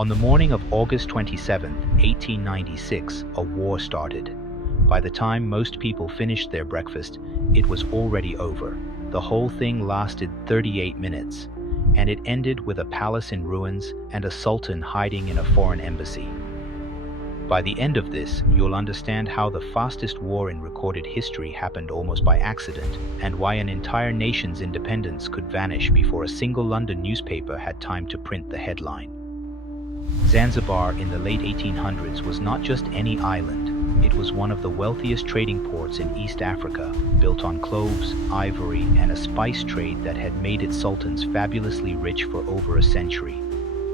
On the morning of August 27, 1896, a war started. By the time most people finished their breakfast, it was already over. The whole thing lasted 38 minutes, and it ended with a palace in ruins and a sultan hiding in a foreign embassy. By the end of this, you'll understand how the fastest war in recorded history happened almost by accident, and why an entire nation's independence could vanish before a single London newspaper had time to print the headline. Zanzibar in the late 1800s was not just any island. It was one of the wealthiest trading ports in East Africa, built on cloves, ivory, and a spice trade that had made its sultans fabulously rich for over a century.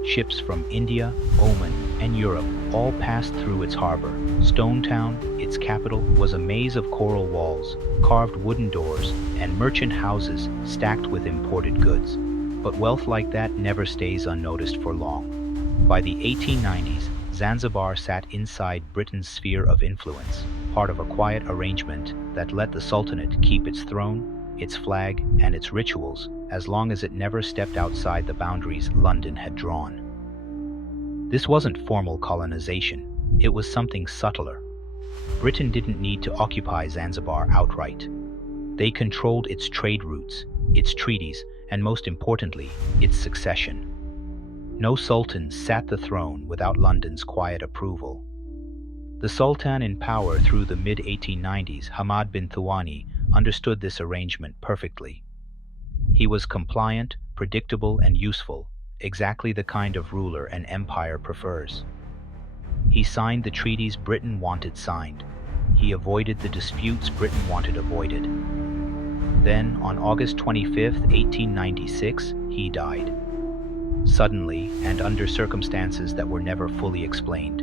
Ships from India, Oman, and Europe all passed through its harbor. Stone Town, its capital, was a maze of coral walls, carved wooden doors, and merchant houses stacked with imported goods. But wealth like that never stays unnoticed for long. By the 1890s, Zanzibar sat inside Britain's sphere of influence, part of a quiet arrangement that let the Sultanate keep its throne, its flag, and its rituals, as long as it never stepped outside the boundaries London had drawn. This wasn't formal colonization, it was something subtler. Britain didn't need to occupy Zanzibar outright. They controlled its trade routes, its treaties, and most importantly, its succession. No sultan sat the throne without London's quiet approval. The sultan in power through the mid-1890s, Hamad bin Thuwani, understood this arrangement perfectly. He was compliant, predictable, and useful, exactly the kind of ruler an empire prefers. He signed the treaties Britain wanted signed. He avoided the disputes Britain wanted avoided. Then, on August 25, 1896, he died. Suddenly, and under circumstances that were never fully explained.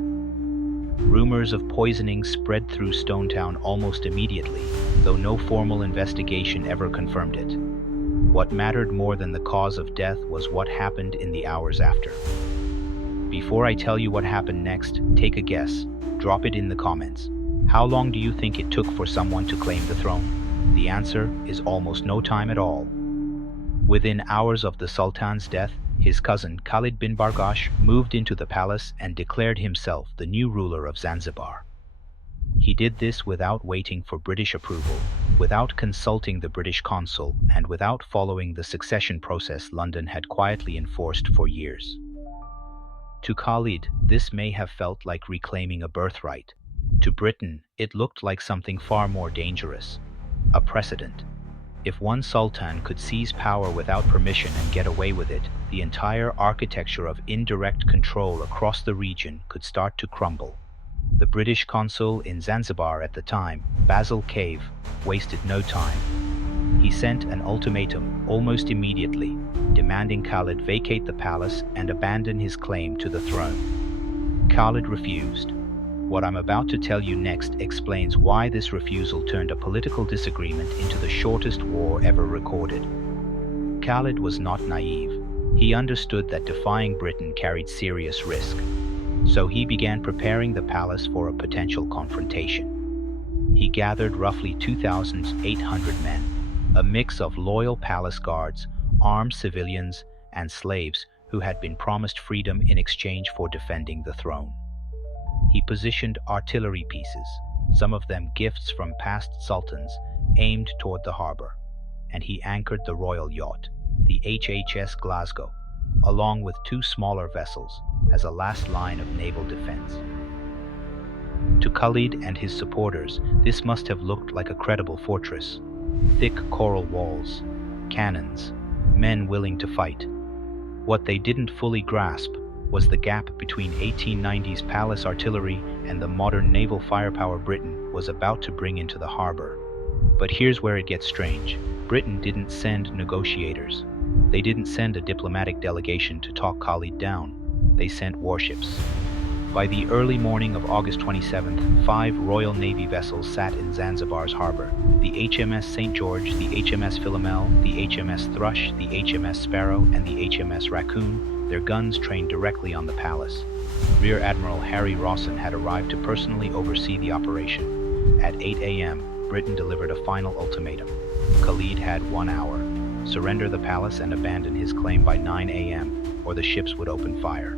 Rumors of poisoning spread through Stone Town almost immediately, though no formal investigation ever confirmed it. What mattered more than the cause of death was what happened in the hours after. Before I tell you what happened next, take a guess. Drop it in the comments. How long do you think it took for someone to claim the throne? The answer is almost no time at all. Within hours of the Sultan's death, his cousin Khalid bin Bargash moved into the palace and declared himself the new ruler of Zanzibar. He did this without waiting for British approval, without consulting the British consul, and without following the succession process London had quietly enforced for years. To Khalid, this may have felt like reclaiming a birthright. To Britain, it looked like something far more dangerous, a precedent. If one sultan could seize power without permission and get away with it, the entire architecture of indirect control across the region could start to crumble. The British consul in Zanzibar at the time, Basil Cave, wasted no time. He sent an ultimatum almost immediately, demanding Khalid vacate the palace and abandon his claim to the throne. Khalid refused. What I'm about to tell you next explains why this refusal turned a political disagreement into the shortest war ever recorded. Khalid was not naive. He understood that defying Britain carried serious risk. So he began preparing the palace for a potential confrontation. He gathered roughly 2,800 men, a mix of loyal palace guards, armed civilians, and slaves who had been promised freedom in exchange for defending the throne. He positioned artillery pieces, some of them gifts from past sultans, aimed toward the harbor, and he anchored the royal yacht, the HHS Glasgow, along with two smaller vessels, as a last line of naval defense. To Khalid and his supporters, this must have looked like a credible fortress. Thick coral walls, cannons, men willing to fight. What they didn't fully grasp was the gap between 1890s palace artillery and the modern naval firepower Britain was about to bring into the harbor. But here's where it gets strange. Britain didn't send negotiators. They didn't send a diplomatic delegation to talk Khalid down. They sent warships. By the early morning of August 27th, 5 Royal Navy vessels sat in Zanzibar's harbor. The HMS St. George, the HMS Philomel, the HMS Thrush, the HMS Sparrow, and the HMS Raccoon, their guns trained directly on the palace. Rear Admiral Harry Rawson had arrived to personally oversee the operation. At 8 a.m., Britain delivered a final ultimatum. Khalid had 1 hour. Surrender the palace and abandon his claim by 9 a.m., or the ships would open fire.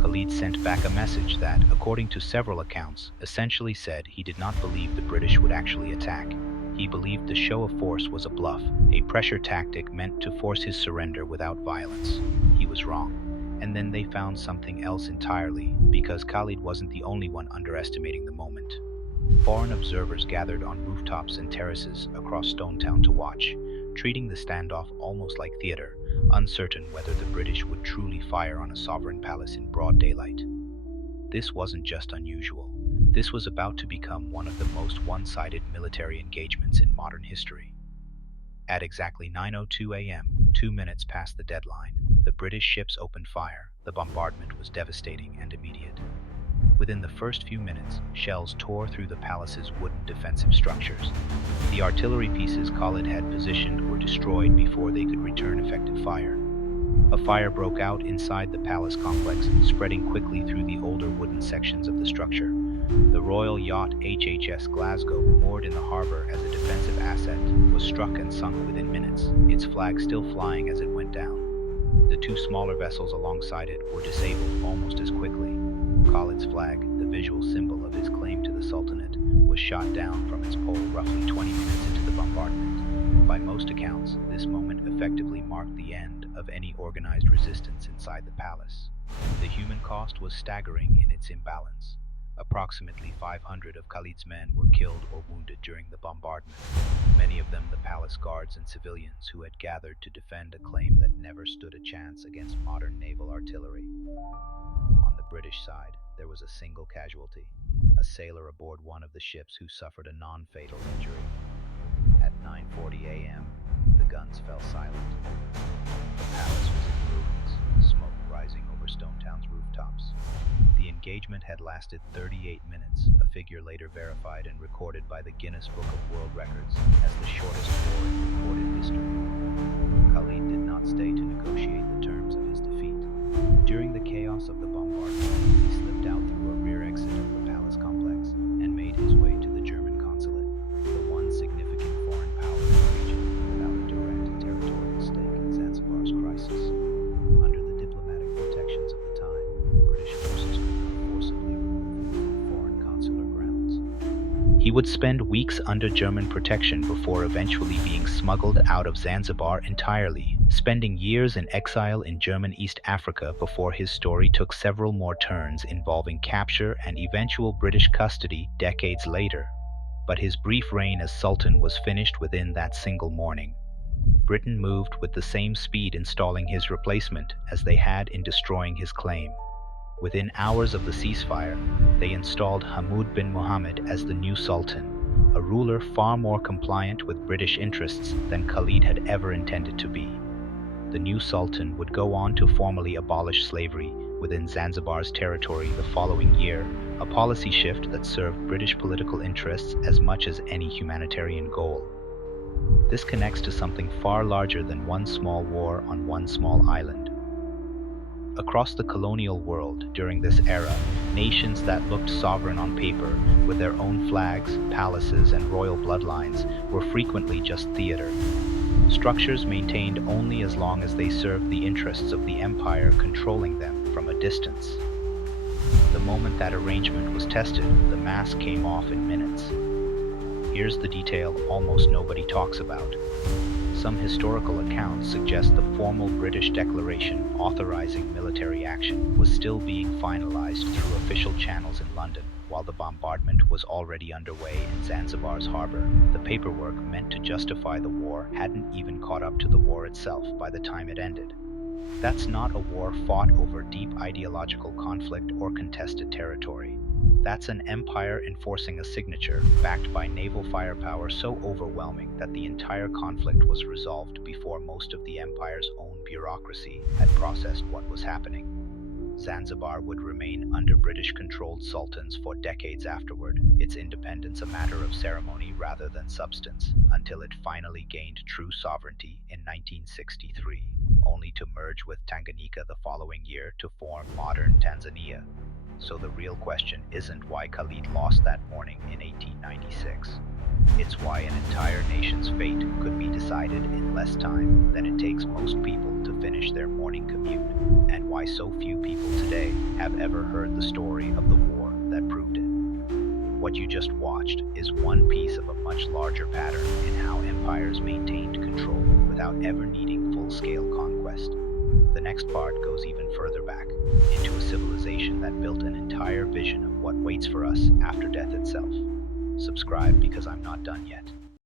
Khalid sent back a message that, according to several accounts, essentially said he did not believe the British would actually attack. He believed the show of force was a bluff, a pressure tactic meant to force his surrender without violence. He was wrong. And then they found something else entirely, because Khalid wasn't the only one underestimating the moment. Foreign observers gathered on rooftops and terraces across Stone Town to watch, treating the standoff almost like theater, uncertain whether the British would truly fire on a sovereign palace in broad daylight. This wasn't just unusual. This was about to become one of the most one-sided military engagements in modern history. At exactly 9:02 a.m., 2 minutes past the deadline, the British ships opened fire. The bombardment was devastating and immediate. Within the first few minutes, shells tore through the palace's wooden defensive structures. The artillery pieces Khalid had positioned were destroyed before they could return effective fire. A fire broke out inside the palace complex, spreading quickly through the older wooden sections of the structure. The royal yacht HHS Glasgow, moored in the harbor as a defensive asset, was struck and sunk within minutes, its flag still flying as it went down. The two smaller vessels alongside it were disabled almost as quickly. Khalid's flag, the visual symbol of his claim to the Sultanate, was shot down from its pole roughly 20 minutes into the bombardment. By most accounts, this moment effectively marked the end of any organized resistance inside the palace. The human cost was staggering in its imbalance. Approximately 500 of Khalid's men were killed or wounded during the bombardment, many of them the palace guards and civilians who had gathered to defend a claim that never stood a chance against modern naval artillery. On the British side, there was a single casualty, a sailor aboard one of the ships who suffered a non-fatal injury. At 9:40 a.m., the guns fell silent. The palace was in ruins, smoke rising over Stone Town's rooftops. The engagement had lasted 38 minutes, a figure later verified and recorded by the Guinness Book of World Records as the shortest war in recorded history. Khalid did not stay to negotiate the terms of his defeat. During the chaos of the bombardment, he slipped out through a rear exit of the palace complex and made his way to the German consulate, the one significant foreign power in the region without a direct territorial stake in Zanzibar's crisis. Under the diplomatic protections of the time, British forces could not forcibly remove him from foreign consular grounds. He would spend weeks under German protection before eventually being smuggled out of Zanzibar entirely, spending years in exile in German East Africa before his story took several more turns involving capture and eventual British custody decades later. But his brief reign as Sultan was finished within that single morning. Britain moved with the same speed installing his replacement as they had in destroying his claim. Within hours of the ceasefire, they installed Hamud bin Mohammed as the new Sultan, a ruler far more compliant with British interests than Khalid had ever intended to be. The new Sultan would go on to formally abolish slavery within Zanzibar's territory the following year, a policy shift that served British political interests as much as any humanitarian goal. This connects to something far larger than one small war on one small island. Across the colonial world during this era, nations that looked sovereign on paper, with their own flags, palaces, and royal bloodlines, were frequently just theater. Structures maintained only as long as they served the interests of the empire controlling them from a distance. The moment that arrangement was tested, the mask came off in minutes. Here's the detail almost nobody talks about. Some historical accounts suggest the formal British declaration authorizing military action was still being finalized through official channels in London, while the bombardment was already underway in Zanzibar's harbor. The paperwork meant to justify the war hadn't even caught up to the war itself by the time it ended. That's not a war fought over deep ideological conflict or contested territory. That's an empire enforcing a signature, backed by naval firepower so overwhelming that the entire conflict was resolved before most of the empire's own bureaucracy had processed what was happening. Zanzibar would remain under British-controlled sultans for decades afterward, its independence a matter of ceremony rather than substance, until it finally gained true sovereignty in 1963, only to merge with Tanganyika the following year to form modern Tanzania. So the real question isn't why Khalid lost that morning in 1896. It's why an entire nation's fate could be decided in less time than it takes most people to finish their morning commute, and why so few people today have ever heard the story of the war that proved it. What you just watched is one piece of a much larger pattern in how empires maintained control without ever needing full-scale conquest. The next part goes even further back, into a civilization that built an entire vision of what waits for us after death itself. Subscribe because I'm not done yet.